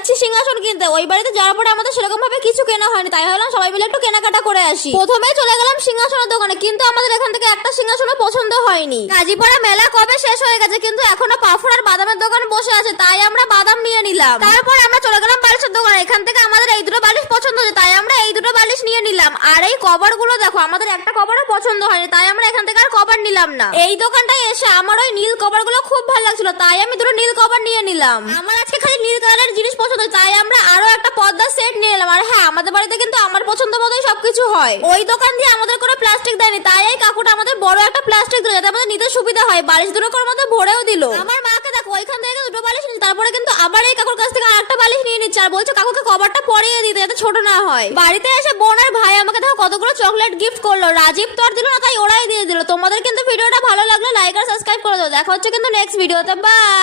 যাচ্ছি সিংহাসন কিনতে। ওই বাড়িতে যাওয়ার পরে আমাদের সেরকম ভাবে কিছু কেনা হয়নি, তাই ভাবলাম সবাই মিলে একটু কেনাকাটা করে আসি। প্রথমেই চলে গেলাম সিংহাসনের দোকানে, কিন্তু আমাদের এখান থেকে একটা সিংহাসনও পছন্দ হয়নি। কাজীপাড়া মেলা কবে শেষ হয়ে গেছে, কিন্তু এখনো পাফড় আর বাদামের দোকান বসে আছে, তাই আমরা বাদাম নিয়ে নিলাম। তারপর আমরা চলে গেলাম বালিশের দোকানে। এখান থেকে আমাদের এই দুটো বালিশ পছন্দ হয়েছে, তাই আমরা এই দুটো বালিশ নিয়ে নিলাম। আর এই কভার গুলো দেখো, আমাদের একটা কভারও পছন্দ হয়নি, তাই আমরা এখান থেকে আর কভার নিলাম না। এই দোকানটায় এসে আমার ওই নীল কভার গুলো খুব ভালো লাগছিল, তাই আমি দুটো নীল কভার নিয়ে নিলাম। আমার আজকে খালি নীল কালারের জিনিস পছন্দ, তাই আমরা আরো একটা পর্দার সেট নিয়ে নিলাম। আর হ্যাঁ, আমাদের বাড়িতে কিন্তু আমার পছন্দ মতোই সবকিছু হয়। ওই দোকান দিয়ে আমাদের কোনো প্লাস্টিক দেয়নি, তাই এই কাকুটা আমাদের বড় একটা প্লাস্টিক দিল, যাতে আমাদের নিতে সুবিধা হয়। বালিশ দুটো করে মধ্যে ভরেও দিল। আমার মাকে দেখো, ওইখান থেকে দুটো বালিশ নিচ্ছে, তারপরে কিন্তু আবার এই কাকুর কাছ থেকে আরেকটা বালিশ নিয়ে নিচ্ছে, আর বলছে কাকুকে কভারটা পরিয়ে দিতে, যাতে ছোট না হয়। বাড়িতে এসে বোন আর ভাই আমাকে দেখো কতগুলো চকলেট গিফট করলো। রাজীব তো আর দিল না, তাই ওরাই দিয়ে দিল। তোমাদের কিন্তু ভিডিওটা ভালো লাগলে লাইক আর সাবস্ক্রাইব করে দাও। দেখা হচ্ছে কিন্তু নেক্সট ভিডিওতে। বাই।